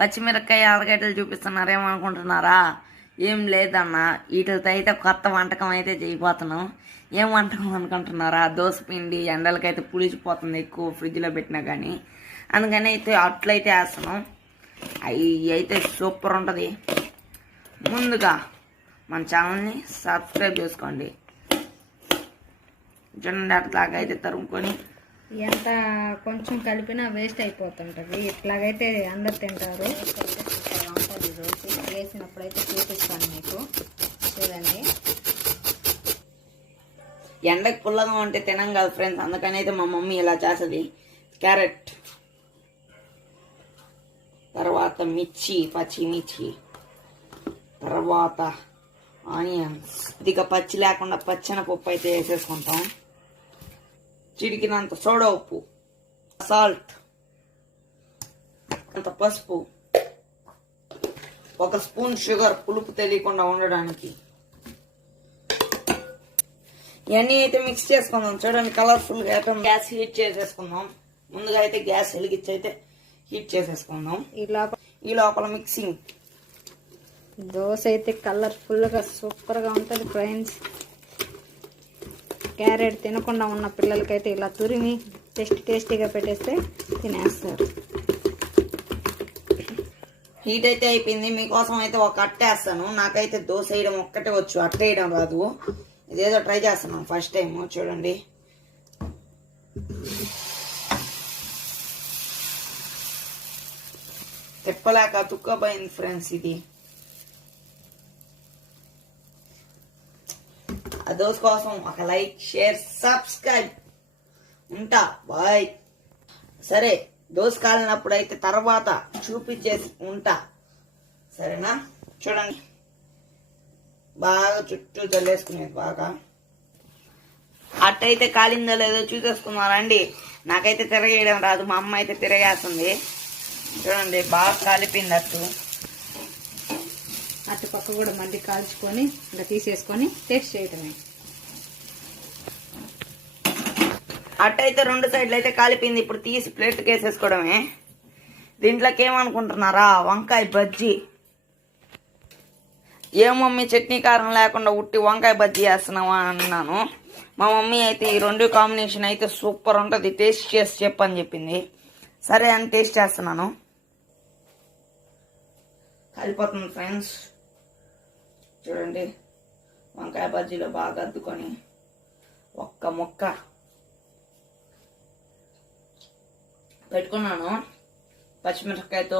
పచ్చిమిరపకాయ ఆలుగడ్డలు చూపిస్తున్నారేమనుకుంటున్నారా? ఏం లేదన్న, వీటితో అయితే కొత్త వంటకం అయితే చేయబోతున్నాం. ఏం వంటకం అనుకుంటున్నారా? దోసపిండి ఎండలకైతే పులిచిపోతుంది ఎక్కువ ఫ్రిడ్జ్లో పెట్టినా కానీ, అందుకని అయితే అట్లయితే వేస్తున్నాం. అవి అయితే సూపర్ ఉంటుంది. ముందుగా మన ఛానల్ని సబ్స్క్రైబ్ చేసుకోండి. చూడండి, అట్లాగా అయితే తరుముకొని ఎంత కొంచెం కలిపినా వేస్ట్ అయిపోతుంటుంది. ఇట్లాగైతే అందరు తింటారు. ఉంటుంది రోజు వేసినప్పుడైతే చూపిస్తాను మీకు. చూడండి, ఎండకు పుల్లగా ఉంటే తినం కదా ఫ్రెండ్స్, అందుకని అయితే మా మమ్మీ ఇలా చేస్తుంది. క్యారెట్, తర్వాత మిర్చి, పచ్చిమిర్చి, తర్వాత ఆనియన్స్, ఇక పచ్చి లేకుండా పచ్చెనపప్పు అయితే వేసేసుకుంటాం. చిడికినంత సోడా ఉప్పు, సాల్ట్, అంత పసుపు, 1 స్పూన్ షుగర్ పులుపు తెలియకుండా ఉండడానికి. ఇవన్నీ అయితే మిక్స్ చేసుకుందాం. చూడండి, కలర్ఫుల్గా అయితే గ్యాస్ హీట్ చేసేసుకుందాం. ముందుగా అయితే గ్యాస్ వెలిగించి అయితే హీట్ చేసేసుకుందాం. ఈ లోపల మిక్సింగ్. దోశ అయితే కలర్ఫుల్గా సూపర్గా ఉంటుంది ఫ్రెండ్స్. క్యారెట్ తినకుండా ఉన్న పిల్లలకైతే ఇలా తురిమి టేస్టీగా పెట్టేస్తే తినేస్తారు. హీట్ అయితే అయిపోయింది. మీకోసం అయితే ఒక అట్ట వేస్తాను. నాకైతే దోశ వేయడం ఒక్కటే వచ్చు, అట్ట వేయడం రాదు. ఇదేదో ట్రై చేస్తున్నాను ఫస్ట్ టైం. చూడండి, తిప్పలేక తుక్కపోయింది ఫ్రెండ్స్. ఇది ఆ దోశ కోసం ఒక లైక్, షేర్, సబ్స్క్రైబ్. ఉంటా, బాయ్. సరే, దోశ కాలినప్పుడు అయితే తర్వాత చూపించేసి ఉంటా, సరేనా? చూడండి, బాగా చుట్టూ చల్లేసుకునేది. బాగా అట్టయితే కాలిందో లేదో చూసేసుకున్నారండి. నాకైతే తిరగేయడం రాదు, మా అమ్మ అయితే తిరగేస్తుంది. చూడండి, బాగా కాలిపోయింది అట్టు. అటుపక్క కూడా మళ్ళీ కాల్చుకొని ఇంకా తీసేసుకొని టేస్ట్ చేయటమే. అట్టయితే 2 సైడ్లు అయితే కాలిపోయింది. ఇప్పుడు తీసి ప్లేట్కి వేసేసుకోవడమే. దీంట్లోకి ఏమనుకుంటున్నారా? వంకాయ బజ్జీ. ఏ మమ్మీ చట్నీ కారం లేకుండా ఉట్టి వంకాయ బజ్జీ వేస్తున్నావా అన్నాను. మా మమ్మీ అయితే ఈ 2 కాంబినేషన్ అయితే సూపర్ ఉంటుంది, టేస్ట్ చేసి చెప్పని చెప్పింది. సరే అని టేస్ట్ చేస్తున్నాను. కాలిపోతుంది ఫ్రెండ్స్. చూడండి, వంకాయ బజ్జీలో బాగా అద్దుకొని ఒక్క ముక్క పెట్టుకున్నాను. పచ్చిమిరపకాయతో